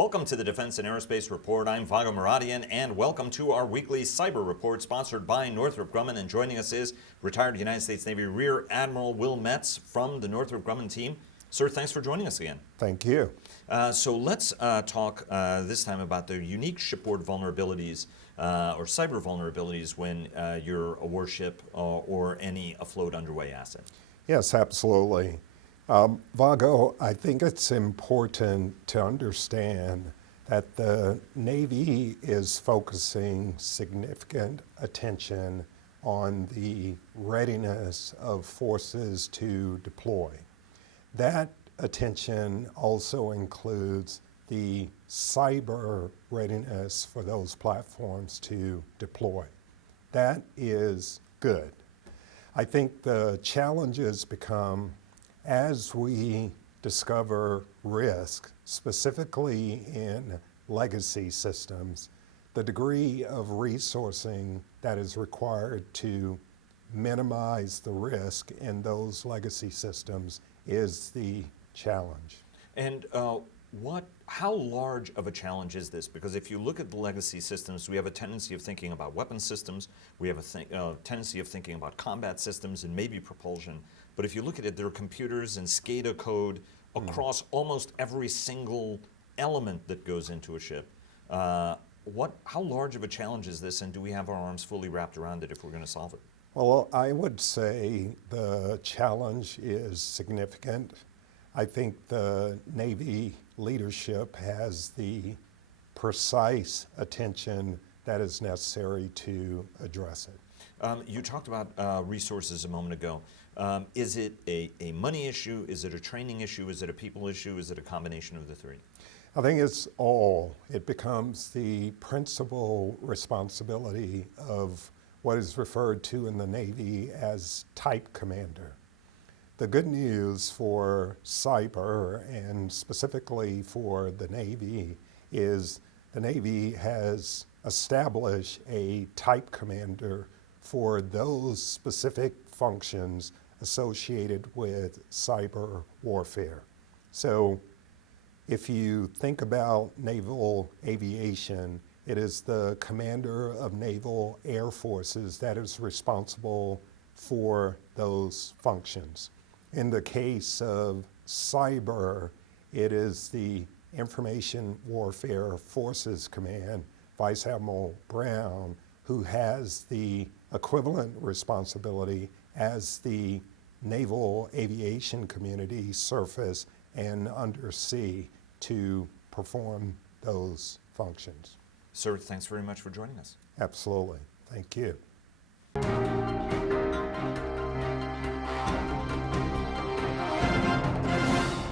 Welcome to the Defense and Aerospace Report. I'm Vago Muradian, and welcome to our weekly Cyber Report sponsored by Northrop Grumman. And joining us is retired United States Navy Rear Admiral Will Metz from the Northrop Grumman team. Sir, thanks for joining us again. Thank you. So let's talk this time about the unique shipboard vulnerabilities or cyber vulnerabilities when you're a warship or any afloat underway asset. Yes, absolutely. Vago, I think it's important to understand that the Navy is focusing significant attention on the readiness of forces to deploy. That attention also includes the cyber readiness for those platforms to deploy. That is good. I think the challenges become as we discover risk, specifically in legacy systems, the degree of resourcing that is required to minimize the risk in those legacy systems is the challenge. And how large of a challenge is this? Because if you look at the legacy systems, we have a tendency of thinking about weapon systems, we have a tendency of thinking about combat systems and maybe propulsion. But if you look at it, there are computers and SCADA code across almost every single element that goes into a ship. How large of a challenge is this, and do we have our arms fully wrapped around it if we're going to solve it? Well, I would say the challenge is significant. I think the Navy leadership has the precise attention that is necessary to address it. You talked about resources a moment ago. Is it a money issue? Is it a training issue? Is it a people issue? Is it a combination of the three? I think it's all. It becomes the principal responsibility of what is referred to in the Navy as type commander. The good news for cyber, and specifically for the Navy, is the Navy has established a type commander for those specific functions associated with cyber warfare. So if you think about naval aviation, it is the commander of naval air forces that is responsible for those functions. In the case of cyber, it is the Information Warfare Forces Command, Vice Admiral Brown, who has the equivalent responsibility as the naval aviation community, surface and undersea, to perform those functions. Sir, thanks very much for joining us. Absolutely. Thank you.